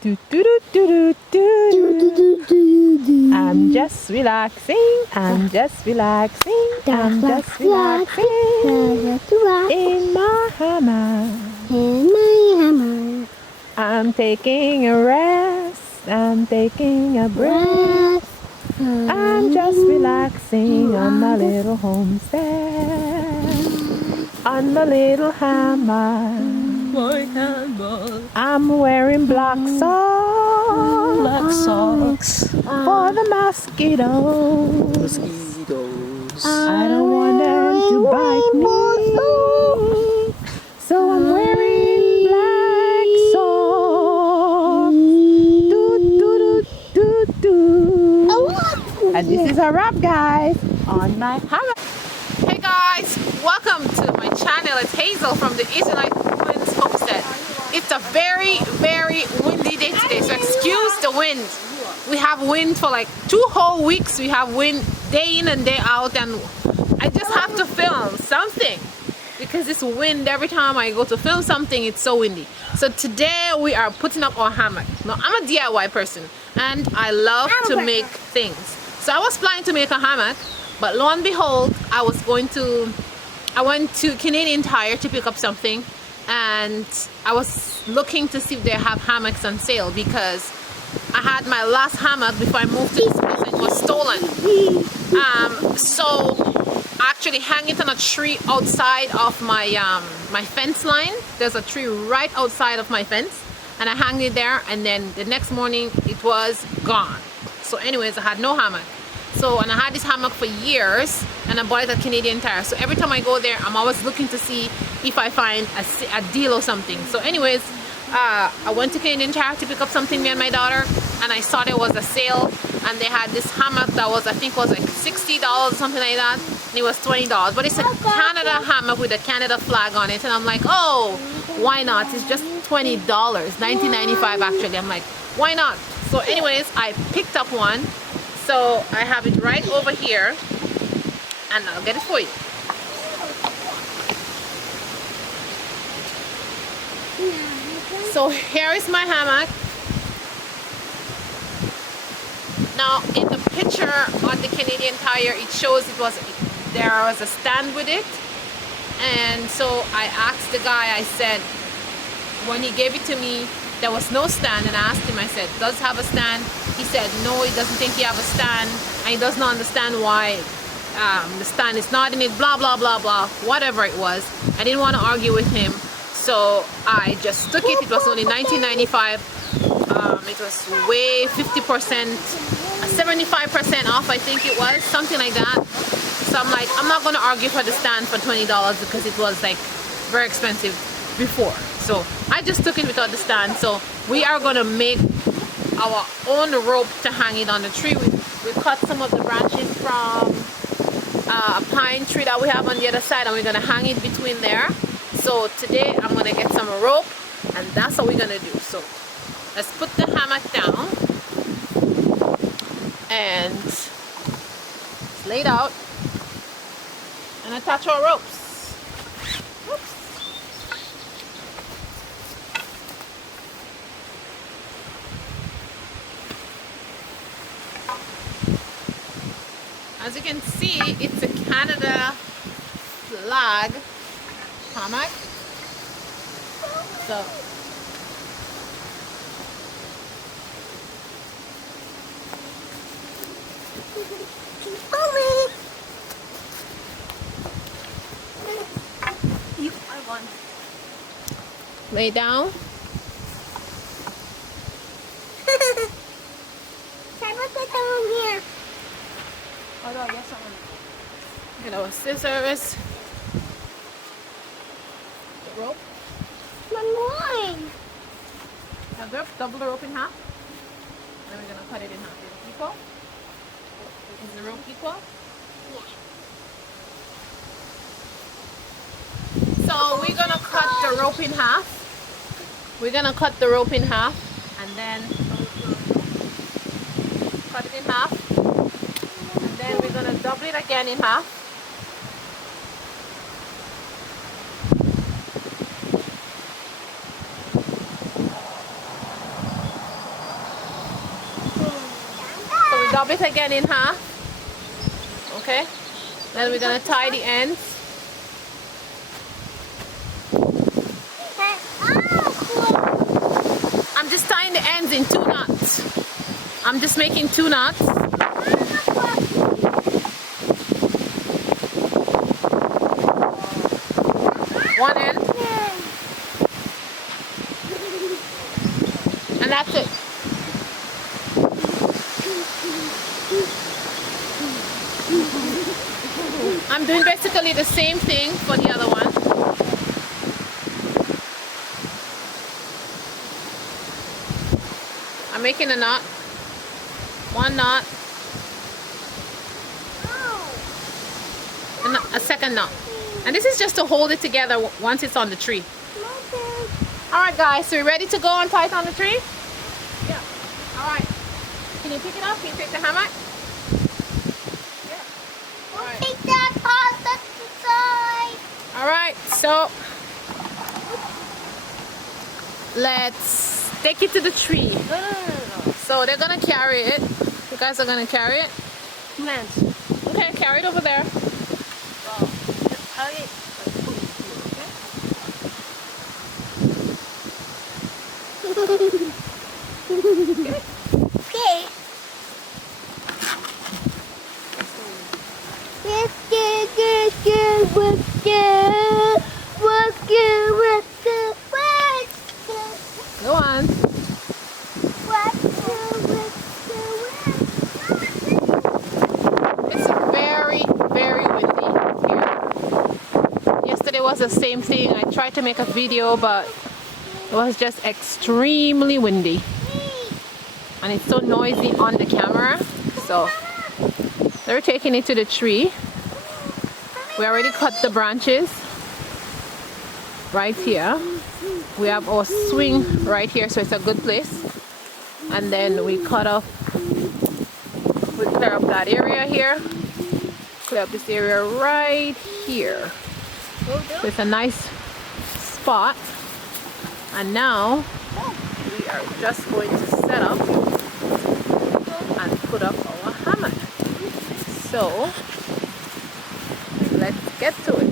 Do, do, do, do, do, do. I'm just relaxing. I'm just relaxing. I'm just relaxing in my hammock. I'm taking a rest. I'm taking a breath. I'm just relaxing on my little homestead, on my little hammock. My hammock. I'm wearing black socks. Black socks. For the mosquitoes. Mosquitoes. I don't want them to bite me. So I'm wearing black socks. Do, do, do, do, do. And this is a wrap, guys, on my hammock. Hey guys, welcome to my channel. It's Hazel from the Israelite Women's Homestead. It's a very, very windy day today, so excuse the wind. We have wind for like 2 whole weeks. We have wind day in and day out, and I just have to film something because this wind, every time I go to film something, it's so windy. So today we are putting up our hammock. Now, I'm a DIY person and I love to make things. So I was planning to make a hammock, but lo and behold, I went to Canadian Tire to pick up something, and I was looking to see if they have hammocks on sale because I had my last hammock before I moved to this place and it was stolen. So I actually hang it on a tree outside of my my fence line. There's a tree right outside of my fence, and I hang it there, and then the next morning it was gone. So anyways, I had no hammock. So, and I had this hammock for years, and I bought it at Canadian Tire. So every time I go there, I'm always looking to see if I find a deal or something. So anyways, I went to Canadian Tire to pick up something, me and my daughter, and I saw there was a sale, and they had this hammock that was, I think was like $60 or something like that, and it was $20. But it's a Canada hammock with a Canada flag on it, and I'm like, oh, why not? It's just $20, $19.95 actually. I'm like, why not? So anyways, I picked up one. So I have it right over here, and I'll get it for you. So here is my hammock. Now in the picture on the Canadian Tire, it shows there was a stand with it, and so I asked the guy, I said, when he gave it to me, there was no stand, and I asked him, I said, does it have a stand? He said no, he doesn't think he have a stand, and he does not understand why the stand is not in it, blah blah blah blah, whatever it was. I didn't want to argue with him, so I just took it. It was only $19.95. It was way 50%, 75% off, I think it was, something like that. So I'm like, I'm not going to argue for the stand for $20 because it was like very expensive before. So I just took it without the stand. So we are going to make our own rope to hang it on the tree. We cut some of the branches from a pine tree that we have on the other side, and we're going to hang it between there. So today I'm going to get some rope, and that's what we're going to do. So let's put the hammock down and lay it out and attach our ropes. Oops. As you can see, it's a Canada flag hammock. So lay down. Get our scissors. The rope. Now double the rope in half. Then we're gonna cut it in half. Is it equal? Is the rope equal? Yeah. So we're gonna cut the rope in half. We're gonna cut the rope in half, and then cut it in half. And then we're gonna double it again in half. Dub it again in half. Okay. Then we're gonna tie the ends. I'm just tying the ends in 2 knots. I'm just making 2 knots. One end. And that's it. I'm doing basically the same thing for the other one. I'm making a knot. 1 knot. And a second knot. And this is just to hold it together once it's on the tree. Alright guys, so we're ready to go and tie it on the tree? Yeah. Alright. Can you pick it up? Can you take the hammock? Yeah. Alright. Take that off the side. Alright, so let's take it to the tree. No. So they're gonna carry it. You guys are gonna carry it? 2 hands. Okay, carry it over there. Wow. Let's tie it. Okay. Go on. It's very, very windy here. Yesterday was the same thing. I tried to make a video, but it was just extremely windy. And it's so noisy on the camera. So they're taking it to the tree. We already cut the branches right here. We have our swing right here, so it's a good place. And then we cut off, we clear up that area here, clear up this area right here. So it's a nice spot. And now we are just going to set up and put up our hammock. So let's get to it.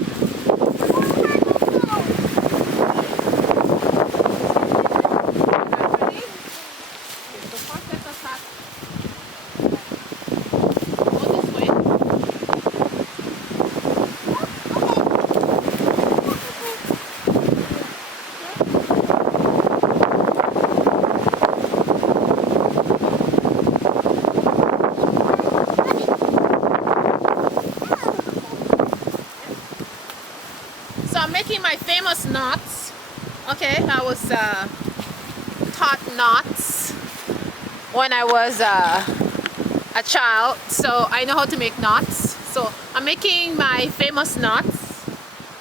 Making my famous knots. Okay, I was taught knots when I was a child, so I know how to make knots. So I'm making my famous knots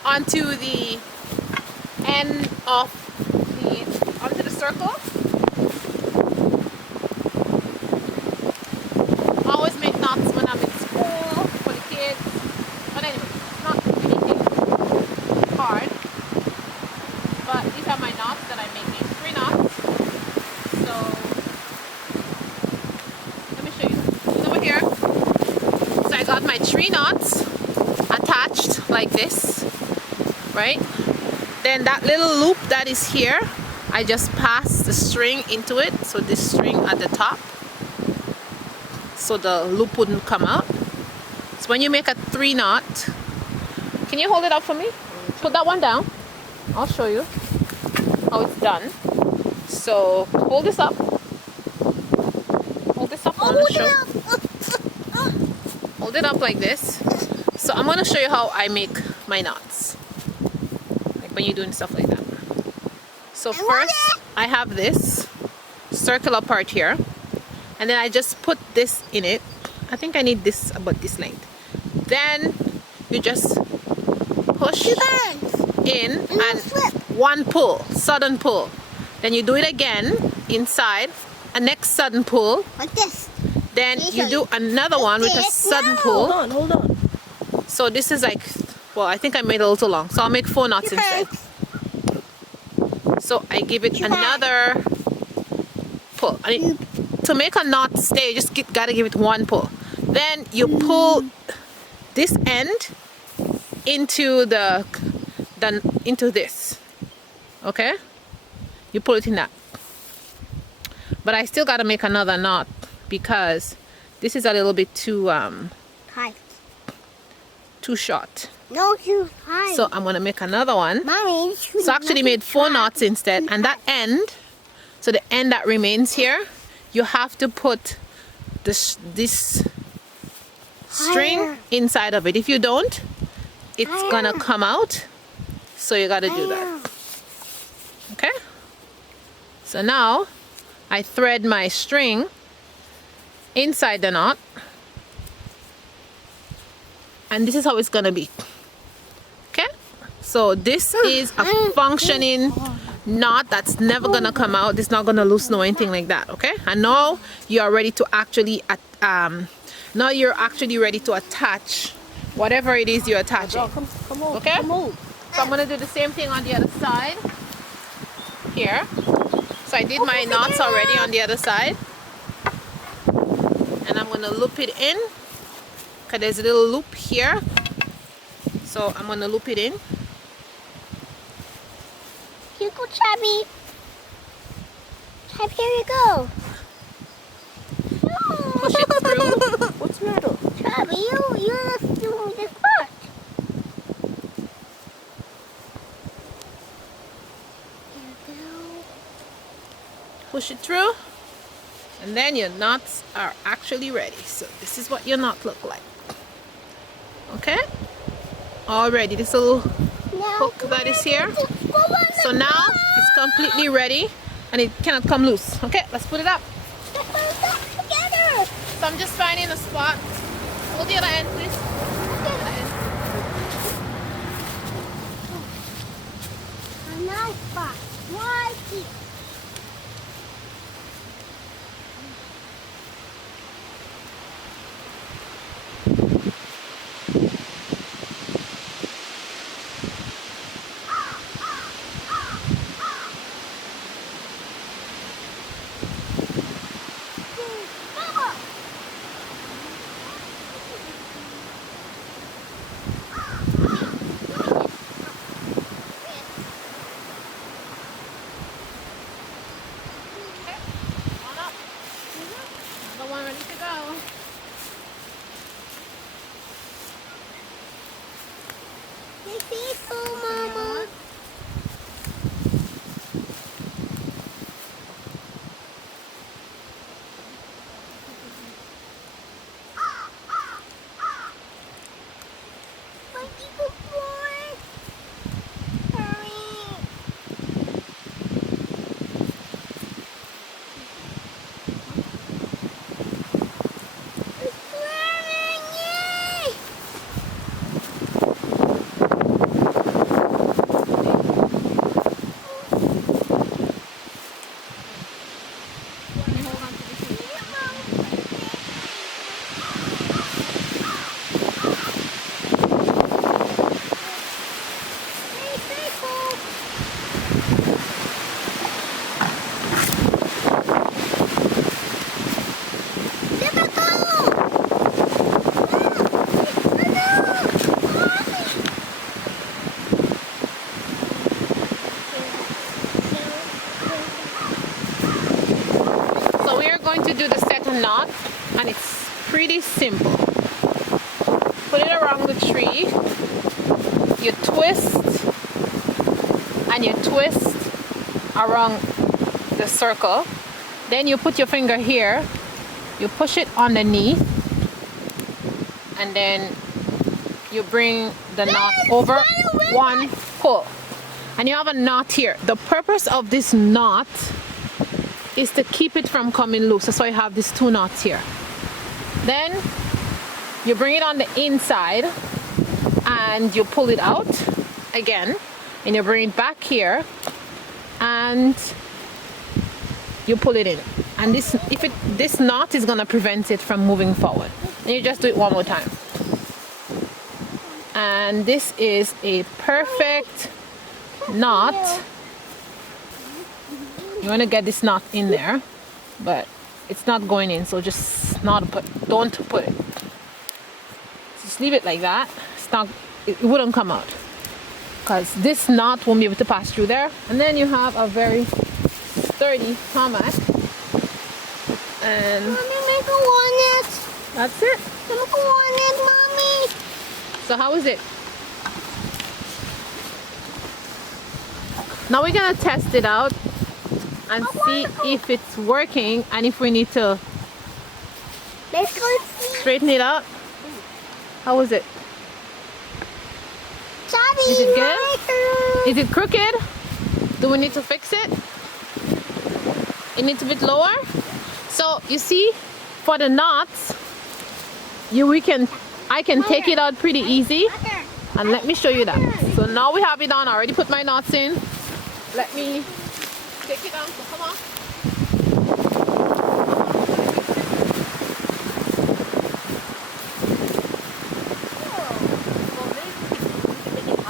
onto the end of onto the circle. I always make knots when I'm in school for the kids. But anyway, it's not anything hard, but these are my knots that I'm making. 3 knots. So let me show you. It's over here. So I got my 3 knots attached like this, right? Then that little loop that is here, I just pass the string into it. So this string at the top, so the loop wouldn't come out. So when you make a 3 knot, can you hold it up for me? Put that one down. I'll show you how it's done. So hold this up. Hold this up. Hold it up like this. So I'm going to show you how I make my knots. Like when you're doing stuff like that. So first I have this circular part here. And then I just put this in it. I think I need this about this length. Then you just push in and one pull, sudden pull. Then you do it again inside, a next sudden pull. Like this. Then you do another one with a sudden pull. Hold on. So this is like, well, I think I made it a little long. So I'll make 4 knots instead. So I give it another pull. to make a knot stay, you just gotta give it one pull. Then you pull this end into into this. Okay? You pull it in that. But I still gotta make another knot because this is a little bit too Tight. too short. No, too tight. So I'm gonna make another one. Mommy, it's too So I actually made 4 knots instead, and that end, so the end that remains here, you have to put this string Higher. inside of it. If you don't, it's Higher. gonna come out. So you gotta do that. Okay? So now I thread my string inside the knot, and this is how it's gonna be. Okay? So this is a functioning knot that's never gonna come out. It's not gonna loosen or anything like that. Okay? And now you are ready to actually now you're actually ready to attach whatever it is you're attaching. Come on. Okay? Come on. So I'm gonna do the same thing on the other side here. So I did my knots already on the other side, and I'm gonna loop it in because there's a little loop here. So I'm gonna loop it in. Here you go, Chubby. Chubby, here you go. Push it through. What's the matter? Chubby, you're doing this part. Here you go. Push it through, and then your knots are actually ready. So this is what your knot look like. Okay? Already, this little Now, hook that is here. go on So the now it's completely ready, and it cannot come loose. Okay, let's put it up. together. So I'm just finding a spot. Hold the other end, please. The other end. A nice spot. Right here. On up. Another one ready to go. Be peaceful, Mama. My people boy. Hurry. It's swimming, yay! Be faithful. Never go. So we are going to do the second knot, and it's pretty simple. Put it around the tree. You twist and you twist around the circle. Then you put your finger here. You push it underneath, and then you bring the knot over one pull. And you have a knot here. The purpose of this knot is to keep it from coming loose. That's why you have these 2 knots here. Then you bring it on the inside and you pull it out again, and you bring it back here and you pull it in. And this knot is gonna prevent it from moving forward. And you just do it one more time. And this is a perfect knot. You want to get this knot in there, but it's not going in. So just don't put it. Just leave it like that. It's not, it wouldn't come out because this knot won't be able to pass through there. And then you have a very sturdy hammock. And Mommy, make a walnut. that's it. Make a walnut, Mommy. So how is it? Now we're gonna test it out and see if it's working and if we need to Let's go see. straighten it out. How is it? Daddy, Is it good? my turn. Is it crooked? Do we need to fix it? It needs a bit lower. So you see, for the knots, I can take it out pretty easy. And let me show you that. So now we have it on. I already put my knots in. Let me take it on. So come on.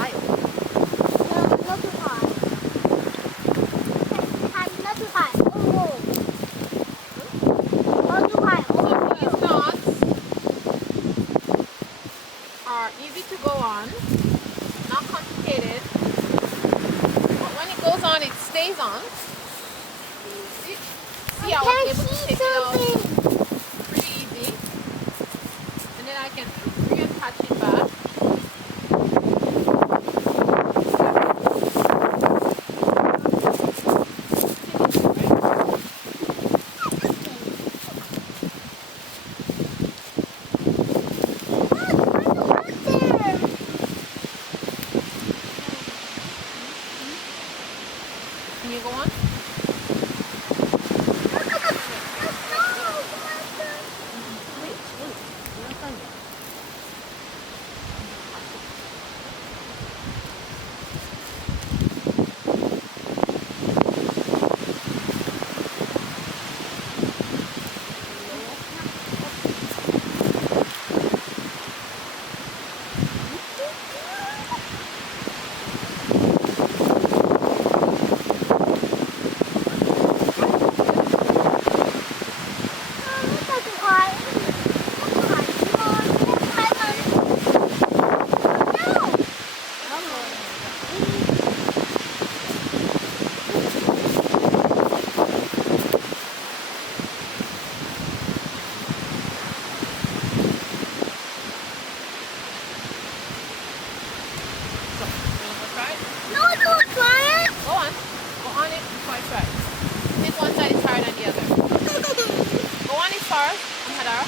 No, not too high. Not too high. Oh, not too high. So these knots are easy to go on, not complicated. But when it goes on, it stays on. See how I was able to take it out pretty easy. And then I can reattach it back. Can you go on? Go on. Go on it before I try. Think one side is higher than the other. Go on it first. Hadara.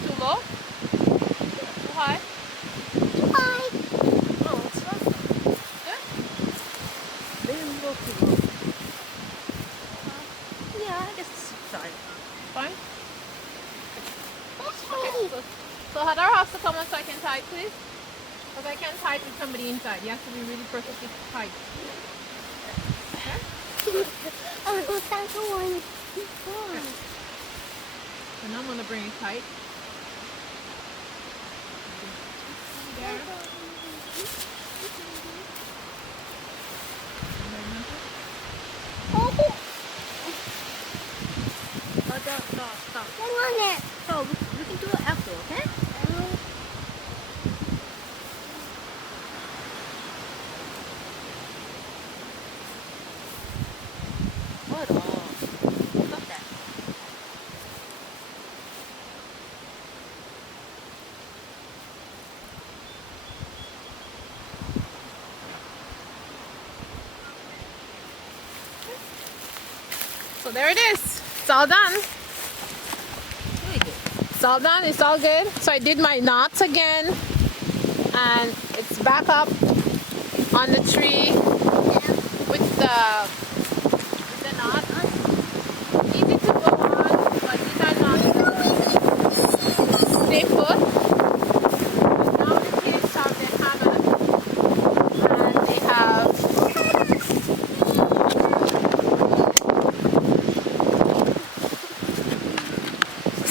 Too low? Too high? Oh, it's not. Good? Maybe a little too low. Yeah, I guess it's fine. Fine? So Hadara has to come on so I can tie it, please. Because I can't tie it with somebody inside. You have to be really perfectly tight. I'm going to start going. And I'm going to bring it tight. There. Oh, Stop. I want it. So we can do it after, okay? Hold on. Stop that. So there it is. It's all done. Very good. It's all done. It's all good. So I did my knots again. And it's back up on the tree with the knot. Easy to go on, but these are not stay put. And now the kids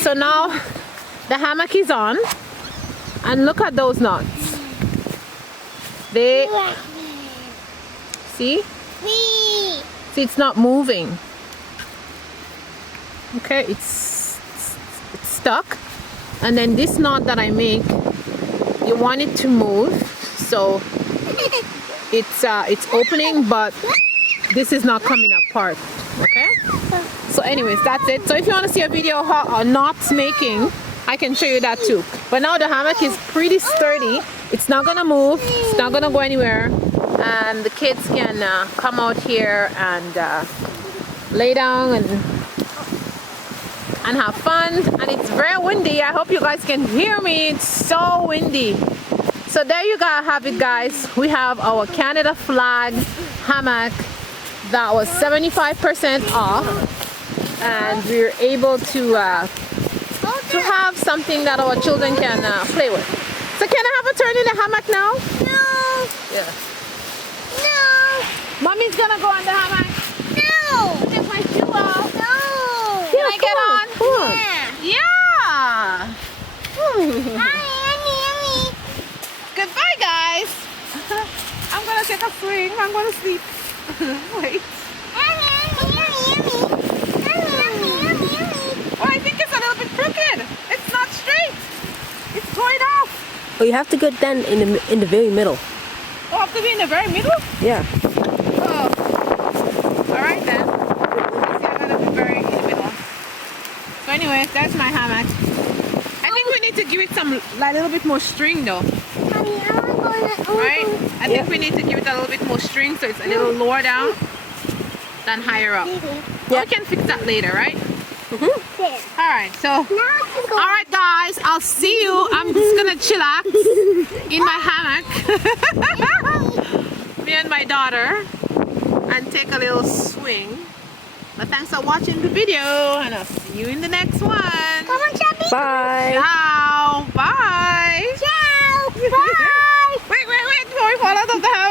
So now the hammock is on, and look at those knots. They see it's not moving. Okay, it's stuck. And then this knot that I make, you want it to move, so it's opening, but this is not coming apart. Okay, so anyways, that's it. So if you want to see a video how knots making, I can show you that too. But now the hammock is pretty sturdy. It's not gonna move, it's not gonna go anywhere, and the kids can come out here and lay down and have fun. And it's very windy. I hope you guys can hear me. It's so windy. So there you guys have it, guys. We have our Canada flag hammock that was 75% off, and we're able to have something that our children can play with. So can I have a turn in the hammock now? No. Yeah. No. Mommy's gonna go on the hammock. No. Take my shoe off. No. Can I get on? Yeah. Yeah. Yummy. Goodbye, guys. I'm gonna take a swing. I'm gonna sleep. Wait. Oh, I think it's a little bit crooked. It's not straight. It's going off. Oh, you have to go then in the very middle. Oh, I have to be in the very middle? Yeah. Oh. All right then. See, I'm gonna be very in the middle. So anyway, that's my hammock. I think we need to give it some, like, little bit more string though. Right? I think we need to give it a little bit more string so it's a little lower down than higher up. Yeah. We can fix that later, right? Mm-hmm. Alright, so alright guys, I'll see you. I'm just gonna chillax in my hammock. Me and my daughter, and take a little swing. But thanks for watching the video, and I'll see you in the next one. Come on, Chubby. Bye. Ciao. Bye. Ciao. Bye. Wait, before we fall out of the house.